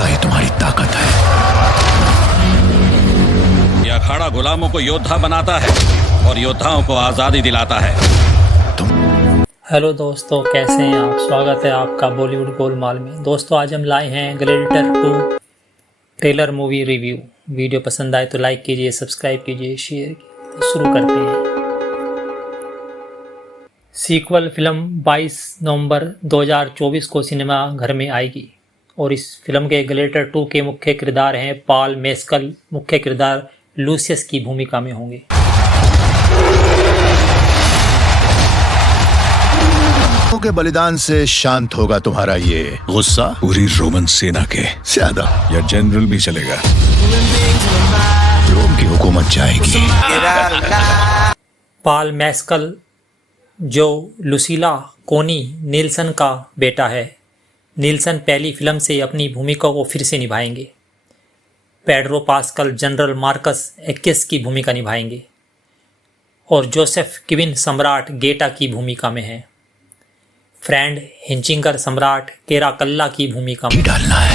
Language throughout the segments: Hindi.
गुस्सा ही तुम्हारी ताकत है। यह अखाड़ा गुलामों को योद्धा बनाता है और योद्धाओं को आजादी दिलाता है। हेलो दोस्तों, कैसे हैं आप? स्वागत है आपका बॉलीवुड गोलमाल में। दोस्तों, आज हम लाए हैं gladiator 2 trailer movie review. Video पसंद आए तो लाइक कीजिए, सब्सक्राइब कीजिए, शेयर कीजिए। तो शुरू करते हैं। सीक्वल फिल्म 22 नवंबर 2024 को सिनेमा घर में आएगी और इस फिल्म के ग्लैडिएटर 2 के मुख्य किरदार हैं पॉल मेस्कल। मुख्य किरदार लूसियस की भूमिका में होंगे। के बलिदान से शांत होगा तुम्हारा ये गुस्सा। पूरी रोमन सेना के ज्यादा या जनरल भी चलेगा। रोम की हुकूमत जाएगी। पॉल मेस्कल जो लुसीला कोनी नील्सन का बेटा है। नील्सन पहली फिल्म से अपनी भूमिका को फिर से निभाएंगे। पेड्रो पास्कल जनरल मार्कस एक्किस की भूमिका निभाएंगे और जोसेफ क्विन सम्राट गेटा की भूमिका में हैं। फ्रेंड हिंचिंगर सम्राट केराकल्ला की भूमिका में डालना है।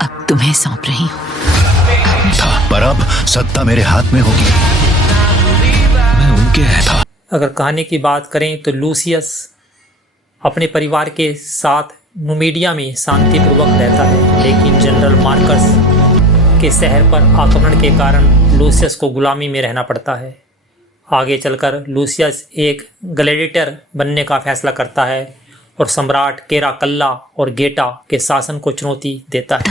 अब तुम्हें सौंप रही हूँ। पर अब सत्ता मेरे हाथ में होगी। मैं उनके था। अगर कहानी की बात करें तो लूसियस अपने परिवार के साथ नुमीडिया में शांतिपूर्वक रहता है, लेकिन जनरल मार्कस के शहर पर आक्रमण के कारण लूसियस को गुलामी में रहना पड़ता है। आगे चलकर लूसियस एक ग्लैडिएटर बनने का फैसला करता है और सम्राट केराकल्ला और गेटा के शासन को चुनौती देता है।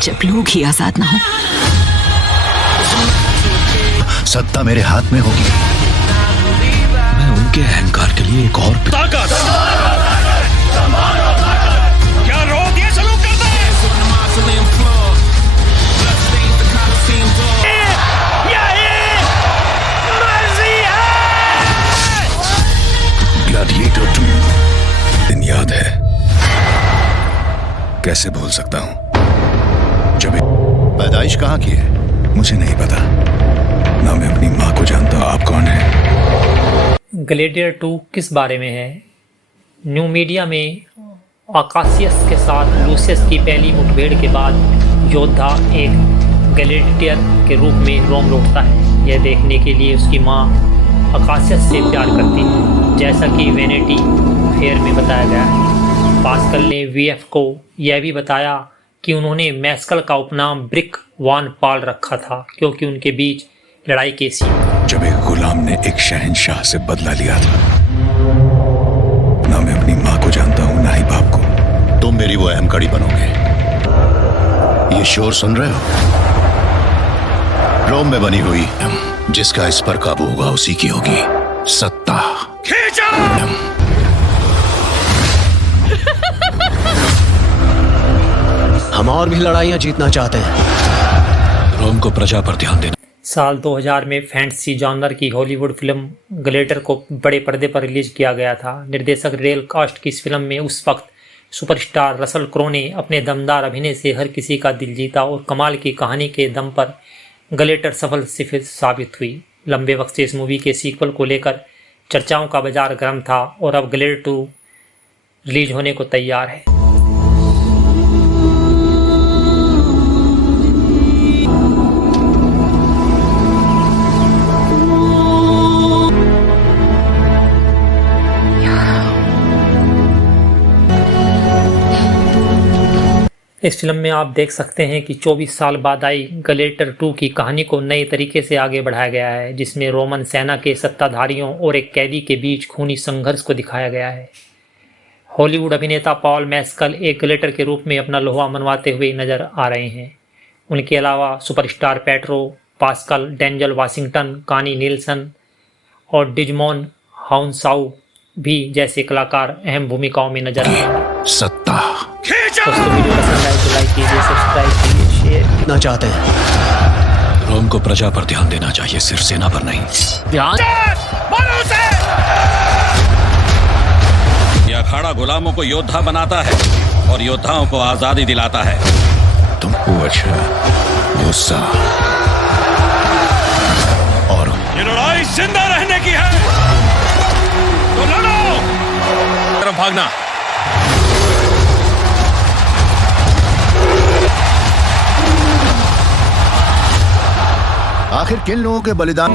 जब लोग ही आजाद ना हो। सत्ता मेरे हाथ में होगी। मैं उनके अहंकार के लिए एक और ताकत क्या रोग ये सलूक करता है? ग्लैडिएटर 2 दिन याद है, कैसे भूल सकता हूँ। जब पैदाइश कहाँ की है? मुझे नहीं पता, ना मैं अपनी माँ को जानता। आप कौन है? ग्लैडिएटर 2 किस बारे में है? न्यू मीडिया में आकासियस के साथ लूसियस की पहली मुठभेड़ के बाद योद्धा एक ग्लैडिएटर के रूप में रोम लौटता है। यह देखने के लिए उसकी माँ आकासियस से प्यार करती है, जैसा कि वेनिटी फेयर में बताया गया है। पास्कल ने वीएफ को यह भी बताया कि उन्होंने मेस्कल का उपनाम ब्रिक वान पाल रखा था क्योंकि उनके बीच लड़ाई की सी। जब एक गुलाम ने एक शहंशाह से बदला लिया था। ना मैं अपनी माँ को जानता हूँ, ना ही बाप को। तुम मेरी वो अहम कड़ी बनोगे। ये शोर सुन रहे हो? रोम में बनी हुई जिसका इस पर काबू होगा उसी की होगी सत्ता। हम और भी लड़ाइयां जीतना चाहते हैं। रोम को प्रजा पर ध्यान देना। साल 2000 में फैंटेसी जॉनर की हॉलीवुड फिल्म ग्लैडिएटर को बड़े पर्दे पर रिलीज किया गया था। निर्देशक रेल कास्ट की इस फिल्म में उस वक्त सुपरस्टार रसल क्रो ने अपने दमदार अभिनय से हर किसी का दिल जीता और कमाल की कहानी के दम पर ग्लैडिएटर सफल साबित हुई। लंबे वक्त से इस मूवी के सीक्वल को लेकर चर्चाओं का बाजार गर्म था और अब ग्लैडिएटर 2 रिलीज होने को तैयार है। इस फिल्म में आप देख सकते हैं कि 24 साल बाद आई ग्लैडिएटर 2 की कहानी को नए तरीके से आगे बढ़ाया गया है, जिसमें रोमन सेना के सत्ताधारियों और एक कैदी के बीच खूनी संघर्ष को दिखाया गया है। हॉलीवुड अभिनेता पॉल मेस्कल एक ग्लैडिएटर के रूप में अपना लोहा मनवाते हुए नजर आ रहे हैं। उनके अलावा superstar Pedro Pascal, Denzel Washington, Connie Nielsen और डिजमोन हाउनसाउ भी जैसे कलाकार अहम भूमिकाओं में नजर आ रहे हैं। सत्ता दोस्तों, वीडियो पसंद आए तो लाइक कीजिए, सब्सक्राइब कीजिए, शेयर जीतना चाहते हैं। रोम को प्रजा पर ध्यान देना चाहिए, सिर्फ सेना पर नहीं। ध्यान। यह अखाड़ा गुलामों को योद्धा बनाता है और योद्धाओं को आजादी दिलाता है। तुम अच्छा गुस्सा और जिंदा रहने की है तो लड़ो। तरफ भागना। आखिर किन लोगों के बलिदान